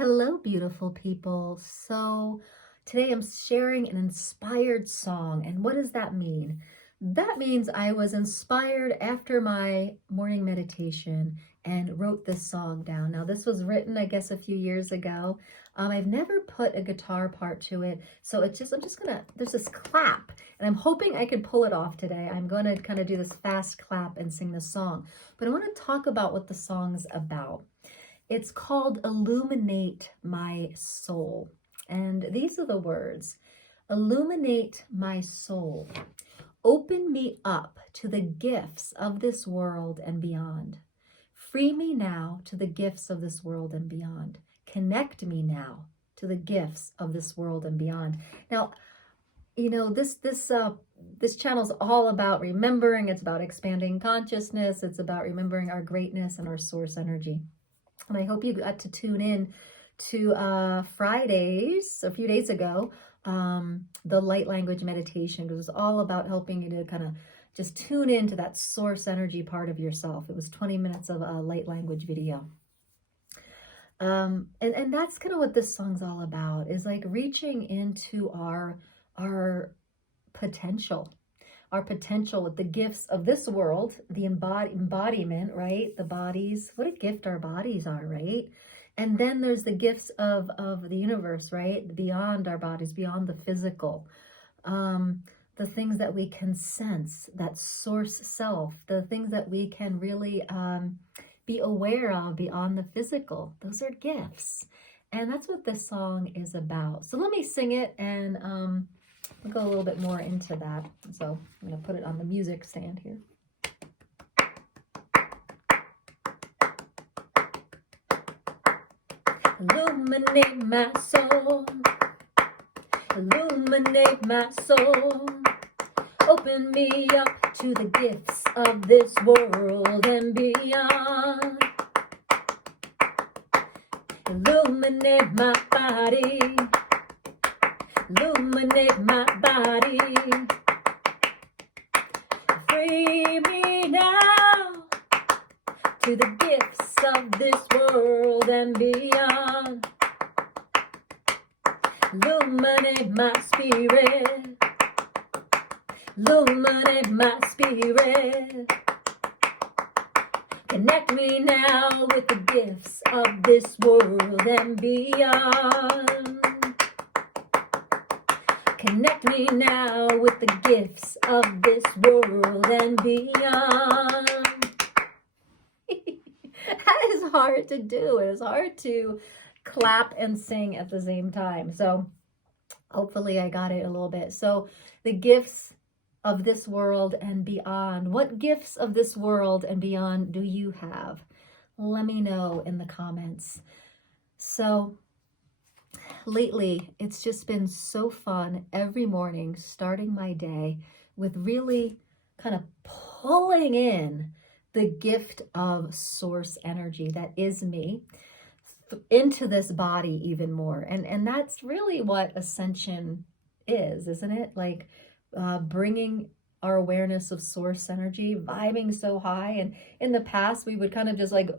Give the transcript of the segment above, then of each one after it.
Hello, beautiful people. So today I'm sharing an inspired song. And what does that mean? That means I was inspired after my morning meditation and wrote this song down. Now, this was written, I guess, a few years ago. I've never put a guitar part to it. So I'm just gonna, there's this clap, and I'm hoping I can pull it off today. I'm gonna kind of do this fast clap and sing this song. But I want to talk about what the song's about. It's called Illuminate My Soul. And these are the words. Illuminate my soul. Open me up to the gifts of this world and beyond. Free me now to the gifts of this world and beyond. Connect me now to the gifts of this world and beyond. Now, you know, this channel is all about remembering. It's about expanding consciousness. It's about remembering our greatness and our source energy. And I hope you got to tune in to Fridays, a few days ago, the light language meditation, because it was all about helping you to kind of just tune into that source energy part of yourself. It was 20 minutes of a light language video. And that's kind of what this song's all about, is like reaching into our potential. Our potential with the gifts of this world, the embodiment, right? The bodies, what a gift our bodies are, right? And then there's the gifts of the universe, right? Beyond our bodies, beyond the physical. The things that we can sense, that source self, the things that we can really be aware of beyond the physical. Those are gifts. And that's what this song is about. So let me sing it, and we'll go a little bit more into that. So I'm going to put it on the music stand here. Illuminate my soul. Illuminate my soul. Open me up to the gifts of this world and beyond. Illuminate my body. Illuminate my body. Free me now to the gifts of this world and beyond. Illuminate my spirit. Illuminate my spirit. Connect me now with the gifts of this world and beyond. Connect me now with the gifts of this world and beyond. That is hard to do. It is hard to clap and sing at the same time. So hopefully I got it a little bit. So the gifts of this world and beyond. What gifts of this world and beyond do you have? Let me know in the comments. So lately, it's just been so fun every morning, starting my day with really kind of pulling in the gift of source energy that is me into this body even more. And that's really what Ascension is, isn't it? Like bringing our awareness of source energy, vibing so high. And in the past, we would kind of just like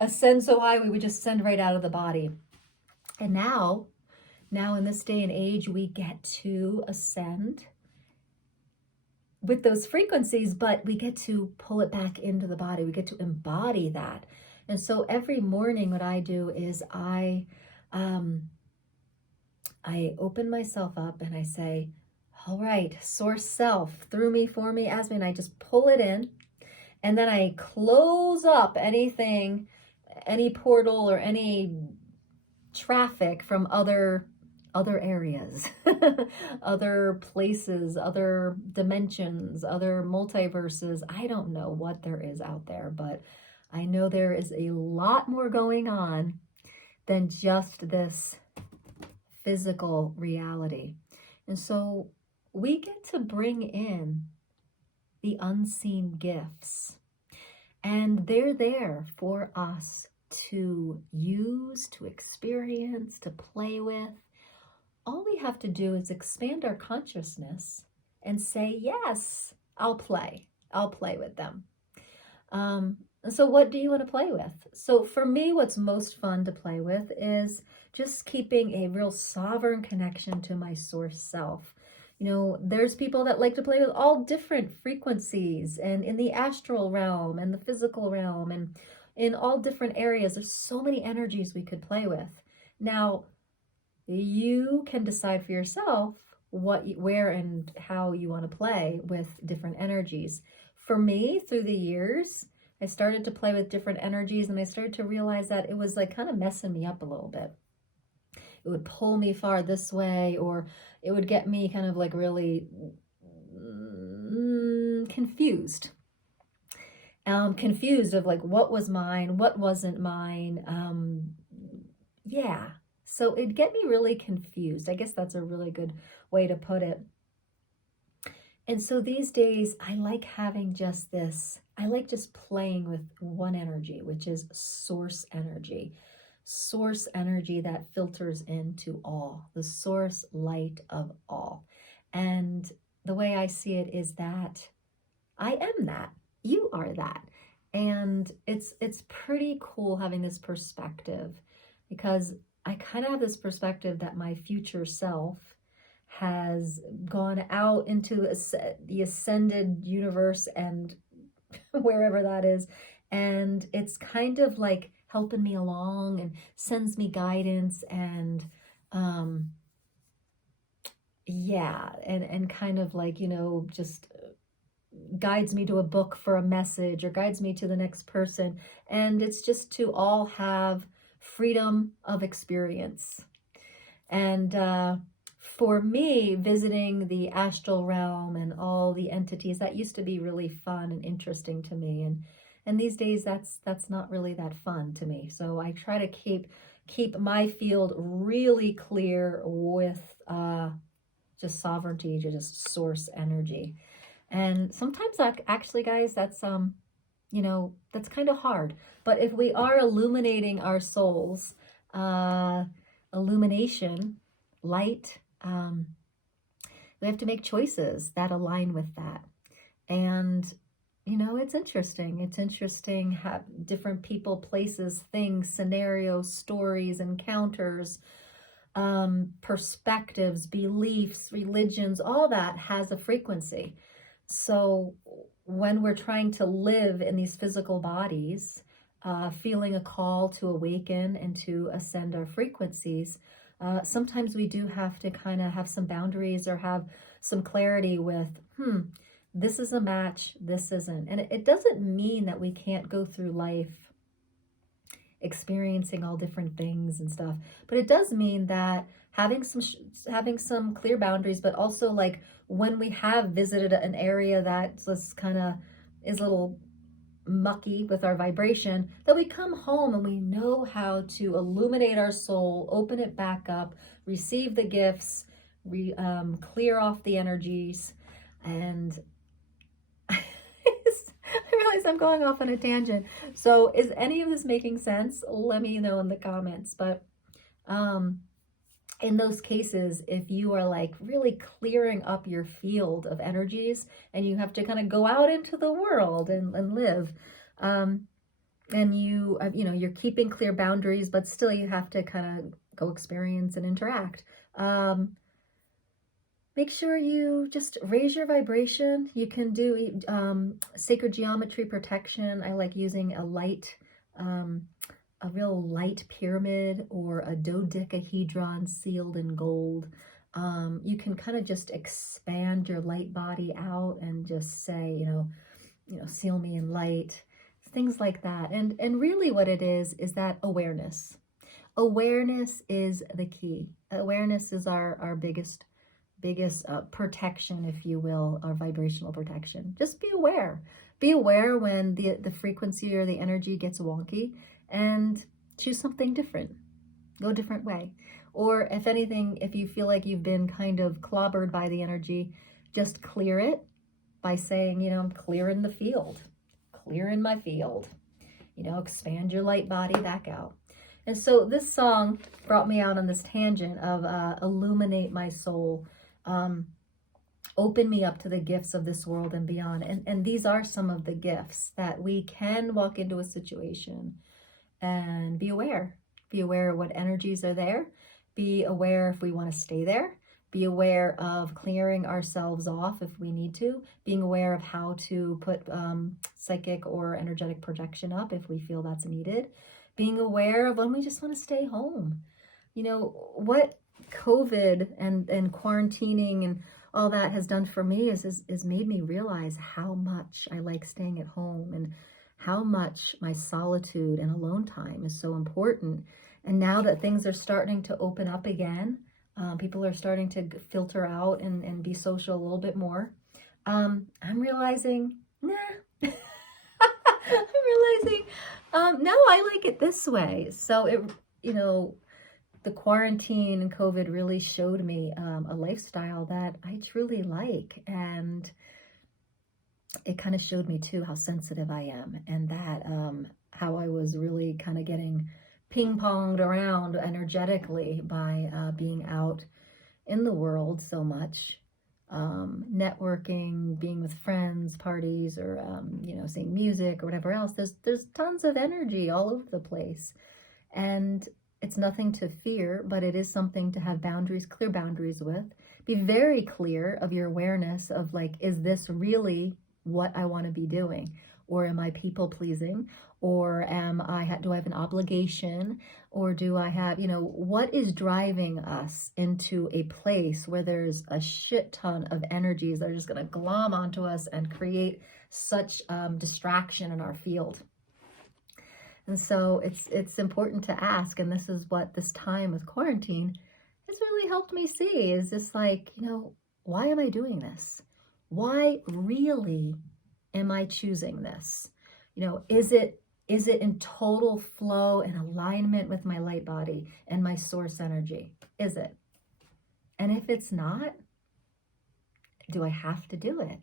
ascend so high, we would just send right out of the body. And now in this day and age, we get to ascend with those frequencies, but we get to pull it back into the body. We get to embody that. And so every morning what I do is I open myself up and I say, all right, source self, through me, for me, as me, and I just pull it in. And then I close up anything, any portal or any traffic from other areas, other places, other dimensions, other multiverses. I don't know what there is out there, but I know there is a lot more going on than just this physical reality. And so we get to bring in the unseen gifts, and they're there for us to use, to experience, to play with. All we have to do is expand our consciousness and say, yes, I'll play with them. So what do you want to play with? So for me, what's most fun to play with is just keeping a real sovereign connection to my source self. You know, there's people that like to play with all different frequencies and in the astral realm and the physical realm and in all different areas. There's so many energies we could play with. Now, you can decide for yourself where and how you want to play with different energies. For me, through the years, I started to play with different energies and I started to realize that it was like kind of messing me up a little bit. It would pull me far this way, or it would get me kind of like really confused. Confused of like what was mine, what wasn't mine. Yeah. So it'd get me really confused. I guess that's a really good way to put it. And so these days, I like having just this, I like just playing with one energy, which is source energy. Source energy that filters into all, the source light of all. And the way I see it is that I am that, you are that. And it's pretty cool having this perspective, because I kind of have this perspective that my future self has gone out into the ascended universe and wherever that is. And it's kind of like helping me along and sends me guidance and yeah, and kind of like, you know, just guides me to a book for a message or guides me to the next person. And it's just to all have freedom of experience. And for me, visiting the astral realm and all the entities, that used to be really fun and interesting to me. And these days, that's not really that fun to me. So I try to keep my field really clear with just sovereignty, just source energy. And sometimes actually, guys, that's you know, that's kind of hard. But if we are illuminating our souls, illumination, light, we have to make choices that align with that. And you know, it's interesting. It's interesting how different people, places, things, scenarios, stories, encounters, perspectives, beliefs, religions, all that has a frequency. So when we're trying to live in these physical bodies, feeling a call to awaken and to ascend our frequencies, sometimes we do have to kind of have some boundaries or have some clarity with, this is a match, this isn't. And it doesn't mean that we can't go through life experiencing all different things and stuff, but it does mean that having some clear boundaries, but also like when we have visited an area that just kind of is a little mucky with our vibration, that we come home and we know how to illuminate our soul, open it back up, receive the gifts, clear off the energies. And I realize I'm going off on a tangent. So is any of this making sense? Let me know in the comments. But in those cases, if you are like really clearing up your field of energies and you have to kind of go out into the world and live, and you know, you're keeping clear boundaries, but still you have to kind of go experience and interact. Make sure you just raise your vibration. You can do sacred geometry protection. I like using a light, a real light pyramid or a dodecahedron sealed in gold. You can kind of just expand your light body out and just say, you know, seal me in light, things like that. And really what it is that awareness. Awareness is the key. Awareness is our biggest protection, if you will, our vibrational protection. Just be aware. Be aware when the frequency or the energy gets wonky, and choose something different. Go a different way. Or if anything, if you feel like you've been kind of clobbered by the energy, just clear it by saying, you know, I'm clearing the field. Clearing my field. You know, expand your light body back out. And so this song brought me out on this tangent of Illuminate My Soul. open me up to the gifts of this world and beyond. And these are some of the gifts that we can walk into a situation and be aware. Be aware of what energies are there. Be aware if we want to stay there. Be aware of clearing ourselves off if we need to. Being aware of how to put psychic or energetic projection up if we feel that's needed. Being aware of when we just want to stay home. You know, what COVID and quarantining and all that has done for me is made me realize how much I like staying at home and how much my solitude and alone time is so important. And now that things are starting to open up again, people are starting to filter out and be social a little bit more. I'm realizing, nah. I'm realizing, no, I like it this way. So the quarantine and COVID really showed me a lifestyle that I truly like. And it kind of showed me too how sensitive I am, and that how I was really kind of getting ping-ponged around energetically by being out in the world so much, networking, being with friends, parties, or seeing music or whatever else. There's tons of energy all over the place, and it's nothing to fear, but it is something to have boundaries, clear boundaries with. Be very clear of your awareness of, like, is this really what I want to be doing? Or am I people pleasing? Or do I have an obligation? Or do I have, what is driving us into a place where there's a shit ton of energies that are just going to glom onto us and create such distraction in our field? And so it's important to ask, and this is what this time with quarantine has really helped me see, is just like, why am I doing this? Why really am I choosing this? Is it in total flow and alignment with my light body and my source energy? Is it? And if it's not, do I have to do it?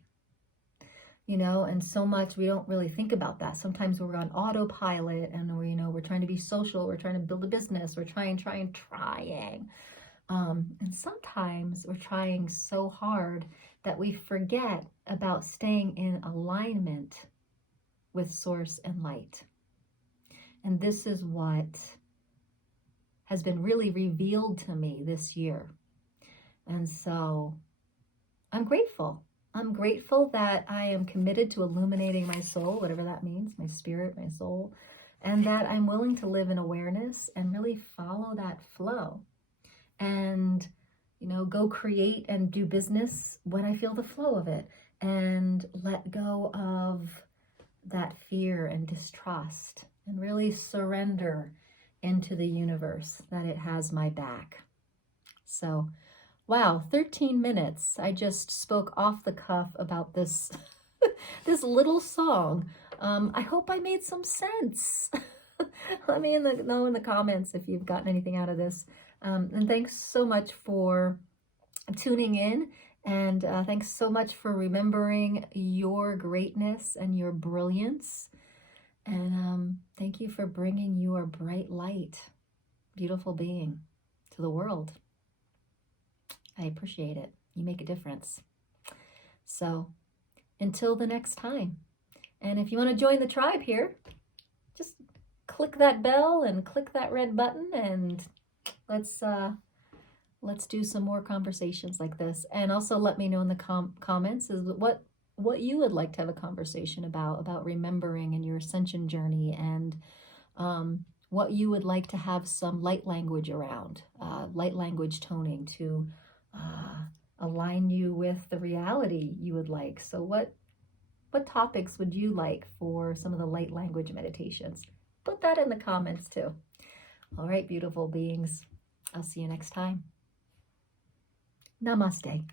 And so much we don't really think about that. Sometimes we're on autopilot and we're trying to be social, we're trying to build a business, we're trying. And sometimes we're trying so hard that we forget about staying in alignment with source and light. And this is what has been really revealed to me this year. And so I'm grateful. I'm grateful that I am committed to illuminating my soul, whatever that means, my spirit, my soul, and that I'm willing to live in awareness and really follow that flow. And, go create and do business when I feel the flow of it, and let go of that fear and distrust and really surrender into the universe that it has my back. So, wow, 13 minutes. I just spoke off the cuff about this, this little song. I hope I made some sense. Let me know in the comments if you've gotten anything out of this. And thanks so much for tuning in. And thanks so much for remembering your greatness and your brilliance. And thank you for bringing your bright light, beautiful being to the world. I appreciate it. You make a difference. So until the next time. And if you want to join the tribe here, just click that bell and click that red button, and let's do some more conversations like this. And also let me know in the comments is what you would like to have a conversation about remembering in your ascension journey, and what you would like to have some light language around, light language toning to align you with the reality you would like. So what topics would you like for some of the light language meditations? Put that in the comments too. All right, beautiful beings. I'll see you next time. Namaste.